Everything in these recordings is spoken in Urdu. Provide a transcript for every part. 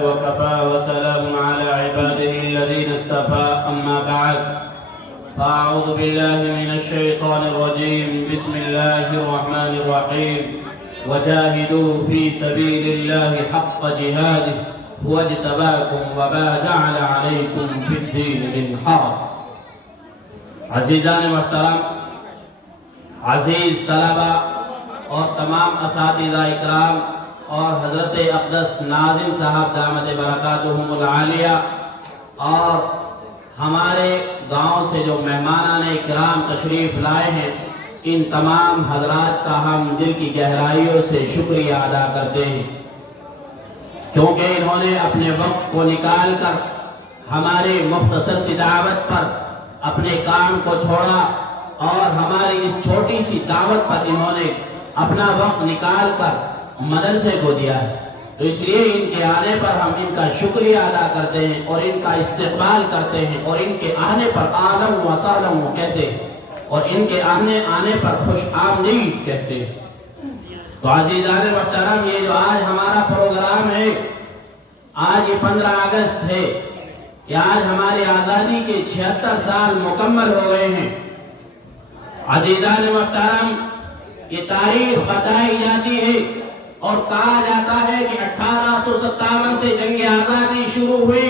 لله وكفى وسلام على عباده الذين اصطفى أما بعد فأعوذ بالله من الشيطان الرجيم بسم الله الرحمن الرحيم وجاهدوا في سبيل الله حق جهاده هو اجتباكم وما جعل عليكم في الدين من حرج. عزیزان محترم، عزیز طلبہ اور تمام اساتذہ اکرام اور حضرت اقدس ناظم صاحب دامت برکاتہم العالیہ اور ہمارے گاؤں سے جو مہمانان اکرام تشریف لائے ہیں، ان تمام حضرات کا ہم دل کی گہرائیوں سے شکریہ ادا کرتے ہیں، کیونکہ انہوں نے اپنے وقت کو نکال کر ہماری مختصر سی دعوت پر اپنے کام کو چھوڑا اور ہماری اس چھوٹی سی دعوت پر انہوں نے اپنا وقت نکال کر مدرسے کو دیا ہے. تو اس لیے ان کے آنے پر ہم ان کا شکریہ ادا کرتے ہیں اور ان کا استقبال کرتے ہیں اور ان کے آنے پر آلم و سالم کہتے ہیں اور ان کے آنے پر خوش آمدید کہتے ہیں. تو عزیزان محترم، یہ جو آج ہمارا پروگرام ہے، آج یہ 15 اگست ہے کہ آج ہماری آزادی کے 76 سال مکمل ہو گئے ہیں. عزیزان محترم، یہ تاریخ بتائی جاتی ہے اور کہا جاتا ہے کہ 1857 سے جنگ آزادی شروع ہوئی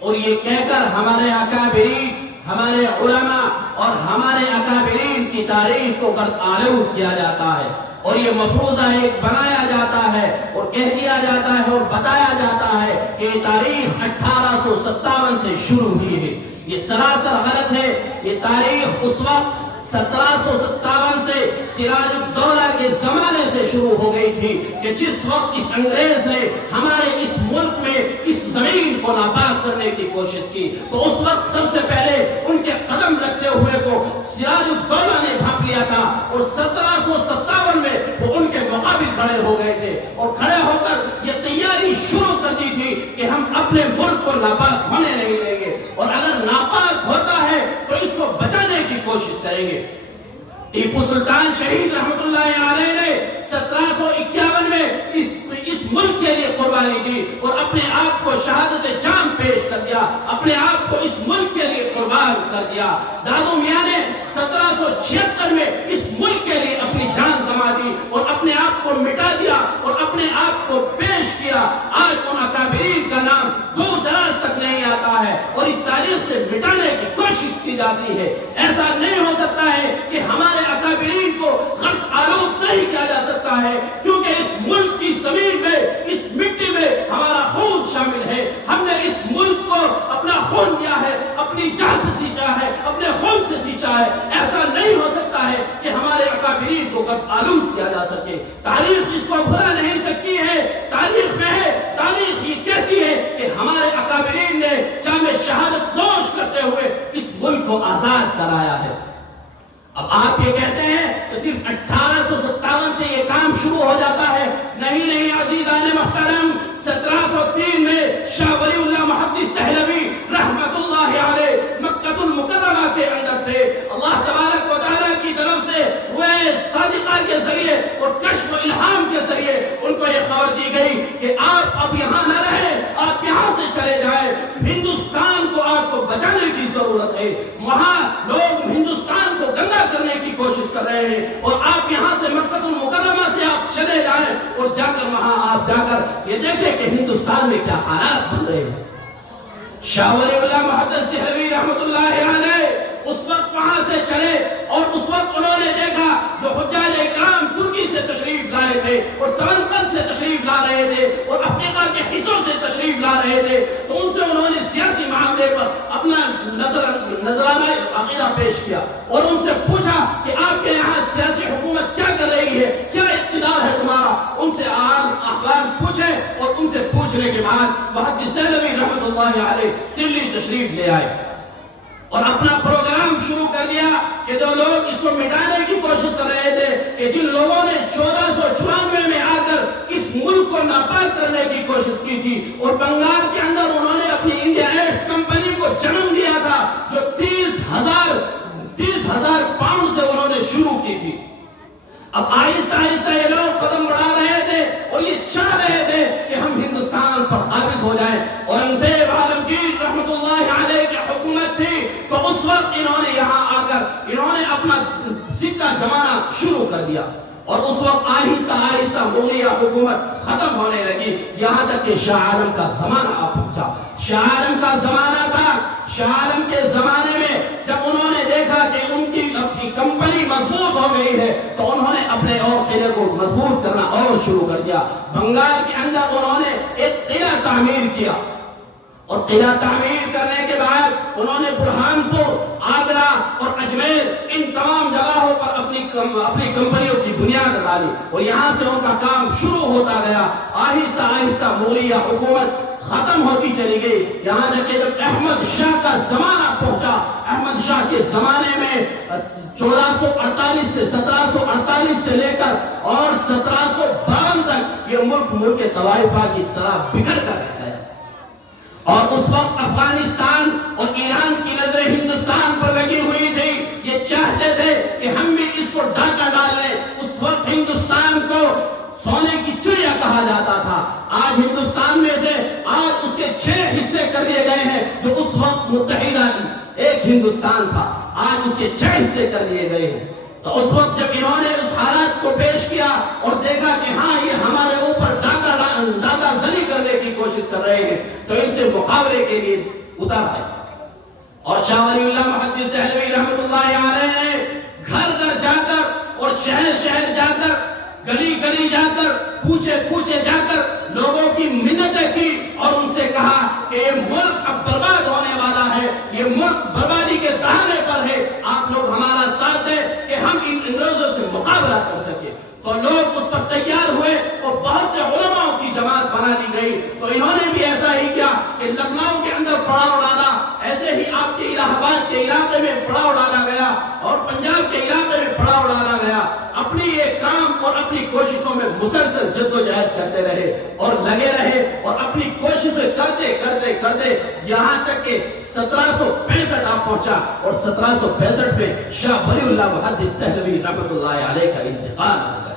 اور یہ کہہ کر ہمارے اکابرین، ہمارے علماء اور ہمارے اکابرین کی تاریخ کو گرد آلود کیا جاتا ہے اور یہ مفروضہ ایک بنایا جاتا ہے اور کہہ دیا جاتا ہے اور بتایا جاتا ہے کہ یہ تاریخ 1857 سے شروع ہوئی ہے. یہ سراسر غلط ہے. یہ تاریخ اس وقت 1757 سے سراج الدولہ کے زمانے سے شروع ہو گئی تھی کہ جس وقت اس انگریز نے ہمارے اس ملک میں اس زمین کو ناپاک کرنے کی کوشش کی، تو اس وقت سب سے پہلے ان کے قدم رکھتے ہوئے کو سراج الدولہ نے بھانپ لیا تھا اور 1757 میں وہ ان کے مقابل کھڑے ہو گئے تھے اور کھڑے ہو کر یہ تیاری شروع کر دی تھی کہ ہم اپنے ملک کو ناپاک ہونے نہیں دیں گے اور اگر ناپاک ہوتا ہے تو اس کو بچانے کی کوشش کریں گے. ٹیپو سلطان شہید رحمت اللہ علیہ نے 1751 میں اس ملک کے لیے قربانی دی اور اپنے آپ کو شہادت جان پیش کر دیا، اپنے آپ کو اس ملک کے لیے قربان کر دیا. دادو میاں نے 1776 میں اس ملک کے لیے اپنی جان گنوا دی اور اپنے آپ کو مٹا دیا اور اپنے آپ کو پیش کیا. آج ان اکابرین کا نام دور دراز تک نہیں آتا ہے اور اس تاریخ سے مٹانے کی کوشش کی جاتی ہے. ایسا نہیں ہو سکتا ہے کہ ہمارے اکابرین کو غلط آلود نہیں کیا جا سکتا ہے، کیونکہ اس ملک کی زمین میں، اس مٹی میں ہمارا خون شامل ہے. ہم نے اس ملک کو اپنا خون دیا ہے، اپنی جان سے سینچا ہے، اپنے خون سے سینچا ہے. ایسا نہیں ہو سکتا ہے کہ ہمارے اکابرین کو غلط آلود کیا جا سکے. تاریخ اس کو بھلا نہیں سکتی ہے. تاریخ میں ہے، تاریخ یہ کہتی ہے کہ ہمارے اکابرین نے جام شہادت نوش کرتے ہوئے اس ملک کو آزاد کرایا ہے. اب آپ یہ کہتے ہیں کہ صرف 1857 سے یہ کام شروع ہو جاتا ہے. نہیں عزیزان محترم، 1703 میں شاہ ولی اللہ محدث دہلوی رحمت اللہ علیہ مکہ المکرمہ کے اندر تھے. اللہ تبارک و تعالیٰ کی طرف سے وہ صادقہ کے ذریعے اور کشف و الہام کے ذریعے ان کو یہ خبر دی گئی کہ آپ اب یہاں نہ رہیں، آپ یہاں سے چلے جائیں. ہندوستان کو آپ کو بچانے کی ضرورت ہے. وہاں لوگ ہندوستان کو گندا کرنے کی کوشش کر رہے ہیں اور آپ یہاں سے مکہ المکرمہ سے آپ چلے جائیں اور جا کر وہاں آپ جا کر یہ دیکھیں کہ ہندوستان میں کیا حالات بن رہے ہیں. شاہ ولی اللہ محدث دہلوی رحمت اللہ علیہ اس وقت وہاں سے چلے اور اس وقت انہوں نے دیکھا جو حجاج اکرام ترکی سے تشریف لائے تھے اور سمرقند سے تشریف لا رہے تھے اور افریقہ کے حصوں سے تشریف لا رہے تھے، تو ان سے انہوں نے سیاسی معاملے پر اپنا نظرانہ عقیدہ پیش کیا اور ان سے پوچھا کہ آپ کے یہاں سیاسی حکومت کیا کر رہی ہے، کیا اقتدار ہے تمہارا. ان سے احوال پوچھے اور ان سے پوچھنے کے بعد محدث دہلوی رحمت اللہ علیہ دلی تشریف لے آئے اور اپنا پروگرام شروع کر دیا کہ جو لوگ اس کو مٹانے کی کوشش کر رہے تھے، کہ جن لوگوں نے 1494 میں آ کر اس ملک کو ناپاک کرنے کی کوشش کی تھی اور بنگال کے اندر انہوں نے اپنی انڈیا ایسٹ کمپنی کو جنم دیا تھا جو 30,000 پاؤنڈ سے انہوں نے شروع کی تھی. اب آہستہ آہستہ یہ لوگ قدم بڑھا رہے تھے اور یہ چاہ رہے تھے کہ ہم ہندوستان پر قابض ہو جائیں۔ اورنگزیب عالمگیر رحمت اللہ علیہ کی حکومت تھی، تو اس وقت انہوں نے یہاں آ کر انہوں نے اپنا سکہ جمانا شروع کر دیا، اور اس وقت آہستہ آہستہ مغلیہ حکومت ختم ہونے لگی، یہاں تک کہ شاہ عالم کا زمانہ آ پہنچا۔ شاہ عالم کا زمانہ تھا، شاہ عالم کے زمانے میں جب انہوں نے دیکھا کہ ان کی اپنی کمپنی مضبوط ہو گئی ہے، تو انہوں نے اپنے اور قلعے کو مضبوط کرنا اور شروع کر دیا۔ بنگال کے اندر انہوں نے ایک قلعہ تعمیر کیا، اور قلعہ تعمیر کرنے کے بعد انہوں نے برہان پور، آگرہ اور اجمیر ان تمام جگہوں پر اپنی کمپنیوں کی بنیاد ڈالی، اور یہاں سے ان کا کام شروع ہوتا گیا۔ آہستہ آہستہ مغلیہ حکومت ختم ہوتی چلی گئی، یہاں تک کہ جب احمد شاہ کا زمانہ پہنچا، احمد شاہ کے زمانے میں 1448 سے 1748 سے لے کر اور 1752 تک یہ ملک طوائفہ کی طرح بکھر کر رہ گیا، اور اس وقت افغانستان اور ایران کی نظریں ہندوستان پر لگی ہوئی تھی، یہ چاہتے تھے کہ ہم بھی اس کو ڈاکہ ڈالیں۔ اس وقت ہندوستان کو سونے کی چڑیا کہا جاتا تھا، آج ہندوستان میں سے آج اس کے 6 حصے کر دیے گئے ہیں، جو اس وقت متحدہ ایک ہندوستان تھا، آج اس کے 6 حصے کر دیے گئے ہیں۔ تو اس وقت جب انہوں نے اس حالات کو پیش کیا اور دیکھا کہ ہاں یہ ہمارے اوپر ڈاکہ زنی کرنے کی کوشش کر رہے ہیں، تو ان سے مقابلے کے لیے اتر آئے، اور شاہ ولی اللہ محدث دہلوی رحمت اللہ علیہ نے گھر گھر جا کر اور شہر شہر جا کر، گلی گلی جا کر، کوچے کوچے جا کر لوگوں کی منتیں کی، اور ان سے کہا کہ یہ ملک اب برباد ہونے والا ہے، یہ ملک بربادی کے دہانے پر ہے، آپ لوگ ہمارا ساتھ دیں کہ ہم ان انگریزوں سے مقابلہ کر سکیں۔ تو لوگ اس پر تیار ہوئے اور بہت سے علماء کی جماعت بنا دی گئی، تو انہوں نے بھی ایسا ہی کیا کہ لکھنؤ کے اندر پڑاؤ ڈالا، ایسے ہی آپ کے الہ آباد کے علاقے میں پڑاؤ ڈالا گیا، اور پنجاب کے علاقے میں پڑاؤ ڈالا گیا۔ اپنی یہ کام اور اپنی کوششوں میں مسلسل جدوجہد کرتے رہے اور لگے رہے، اور اپنی کوششیں کرتے کرتے کرتے یہاں تک کہ 1765 آپ پہنچا، اور 1765 میں شاہ ولی اللہ محدث دہلوی رحمت اللہ علیہ کا انتقال ہو گیا۔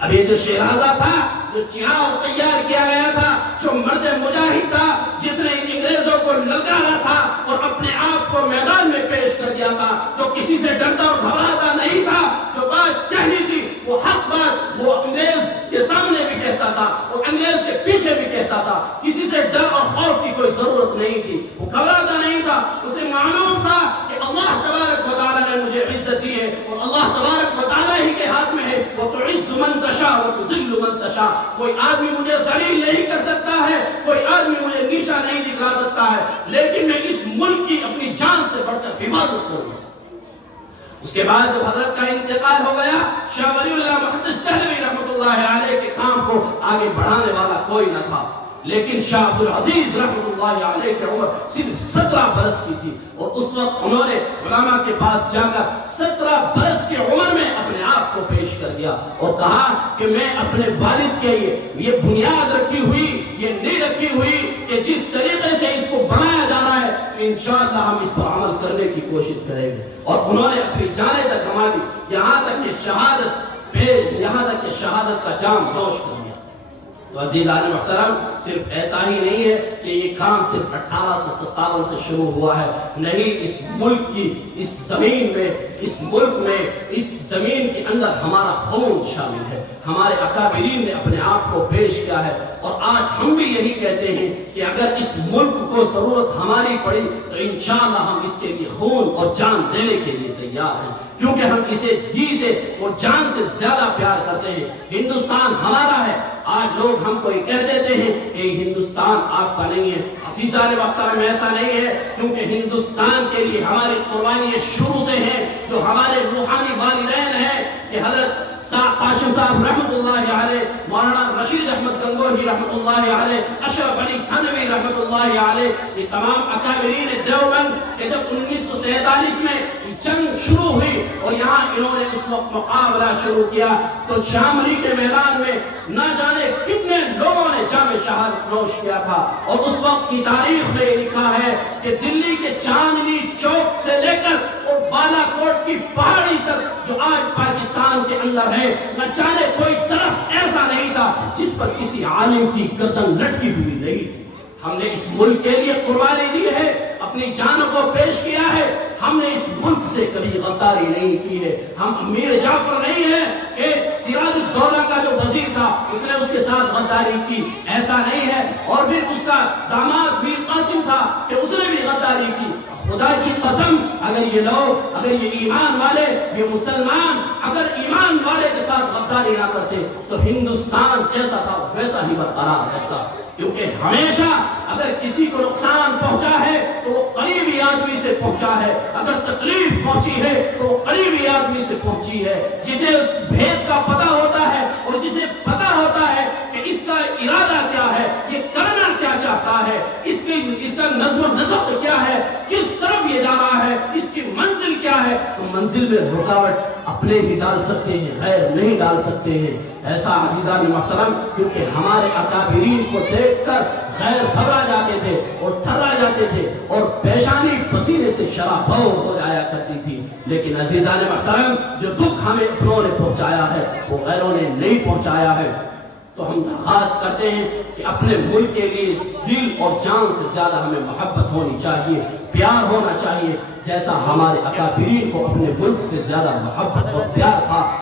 اب یہ جو شہزادہ تھا، جو چناؤ تیار کیا گیا تھا، جو مرد مجاہد تھا، جس نے انگریزوں کو للکارا تھا اور اپنے آپ کو میدان میں پیش کر دیا تھا، جو کسی سے ڈرتا اور گھبراتا نہیں تھا، جو بات کہنی تھی وہ حق بات وہ انگریز کے سامنے بھی کہتا تھا اور انگریز کے پیچھے بھی کہتا تھا، کسی سے ڈر اور خوف کی کوئی ضرورت نہیں تھی، وہ گھبراتا نہیں تھا، اسے معلوم تھا کہ اللہ تبارک و تعالیٰ نے مجھے عزت دی ہے، اور اللہ تبارک و تعالیٰ ہی کے ہاتھ میں ہے، وَتُعِزُّ مَن تَشَاءُ وَتُذِلُّ مَن تَشَاءُ۔ کوئی آدمی مجھے ذلیل نہیں کر سکتا ہے، کوئی آدمی مجھے نیچا نہیں دکھا سکتا ہے، لیکن میں اس ملک کی اپنی جان سے بڑھ کر حفاظت کروں گا۔ اس کے بعد جب حضرت کا انتقال ہو گیا، شاہ ولی اللہ محدث دہلوی رحمت اللہ علیہ کے کام کو آگے بڑھانے والا کوئی نہ تھا، لیکن شاہ عبدالعزیز رحمت اللہ علیہ کی عمر صرف 17 برس کی تھی، اور اس وقت انہوں نے علماء کے پاس جا کر 17 برس کی عمر میں اپنے آپ کو پیش کر دیا اور کہا کہ میں اپنے والد کے یہ بنیاد رکھی ہوئی، یہ نہیں رکھی ہوئی کہ جس طریقے سے اس کو بنایا جا رہا ہے انشاءاللہ ہم اس پر عمل کرنے کی کوشش کریں گے، اور انہوں نے اپنی جانیں تک گنوا دی، یہاں تک کہ شہادت کا جام نوش کر دیا۔ تو عزیزان محترم، صرف ایسا ہی نہیں ہے کہ یہ کام صرف 1857 سے شروع ہوا ہے، نہیں، اس ملک کی اس زمین میں، اس ملک میں، اس زمین کے اندر ہمارا خون شامل ہے، ہمارے اکابرین نے اپنے آپ کو پیش کیا ہے، اور آج ہم بھی یہی کہتے ہیں کہ اگر اس ملک کو ضرورت ہماری پڑی تو انشاءاللہ ہم اس کے لیے خون اور جان دینے کے لیے تیار ہیں، کیونکہ ہم اسے جی سے اور جان سے زیادہ پیار کرتے ہیں۔ ہندوستان ہمارا ہے۔ آج لوگ ہم کو یہ کہہ دیتے ہیں کہ ہندوستان آپ کا نہیں ہے، عزیزان محترم ایسا نہیں ہے، کیونکہ ہندوستان کے لیے ہماری قربانی شروع سے ہے، جو ہمارے روحانی والدین ہیں کہ حضرت قاسم صاحب رحمت اللہ علیہ، مولانا رشید احمد گنگوہی رحمت اللہ علیہ، اشرف علی تھانوی رحمت اللہ علیہ، یہ تمام اکابرین دیوبند کہ جب 1947 میں جنگ شروع ہوئی اور یہاں انہوں نے اس وقت مقابلہ شروع کیا تو شاملی کے میدان میں نہ جانے کتنے لوگوں نے جام شہادت نوش کیا تھا، اور اس وقت کی تاریخ میں لکھا ہے کہ دلی کے چاندنی چوک سے لے کر اور بالا کوٹ کی پہاڑی تک جو آج پاکستان کے اندر ہے، نہ جانے کوئی طرف ایسا نہیں تھا جس پر کسی عالم کی گردن لٹکی ہوئی نہیں تھی۔ ہم نے اس ملک کے لیے قربانی دی ہے، اپنی جانوں کو پیش کیا ہے، ہم نے اس ملک سے کبھی غداری نہیں کی ہے۔ ہم امیر جعفر نہیں ہیں کہ سراج الدولہ کا جو وزیر تھا اس نے اس کے ساتھ غداری کی، ایسا نہیں ہے۔ اور پھر اس کا داماد میر قاسم تھا کہ اس نے بھی غداری کی۔ خدا کی قسم، اگر یہ لوگ، اگر یہ ایمان والے، یہ مسلمان اگر ایمان والے کے ساتھ غداری نہ کرتے تو ہندوستان جیسا تھا ویسا ہی برقرار رہتا، کیونکہ ہمیشہ اگر کسی کو نقصان پہنچا ہے تو وہ قریبی آدمی سے پہنچا ہے، اگر تکلیف پہنچی ہے تو وہ قریبی آدمی سے پہنچی ہے، جسے اس بھید کا پتہ ہوتا ہے اور جسے پتہ ہوتا ہے کہ اس کا ارادہ کیا ہے، یہ کرنا کیا چاہتا ہے، اس کا نظم و نسق کیا ہے، کس طرف یہ جا رہا ہے، اس کی منزل کیا ہے، تو منزل میں رکاوٹ اپنے ہی ڈال سکتے ہیں، غیر نہیں ڈال سکتے ہیں۔ ایسا عزیزان محترم، کیونکہ ہمارے اکابرین کو دیکھ کر غیر گھبرا جاتے تھے اور تھرا جاتے تھے اور پیشانی پسینے سے شرابور ہو جایا کرتی تھی، لیکن عزیزان محترم جو دکھ ہمیں اپنوں نے پہنچایا ہے وہ غیروں نے نہیں پہنچایا ہے۔ تو ہم درخواست کرتے ہیں کہ اپنے ملک کے لیے دل اور جان سے زیادہ ہمیں محبت ہونی چاہیے، پیار ہونا چاہیے، جیسا ہمارے اکابرین کو اپنے ملک سے زیادہ محبت اور پیار تھا۔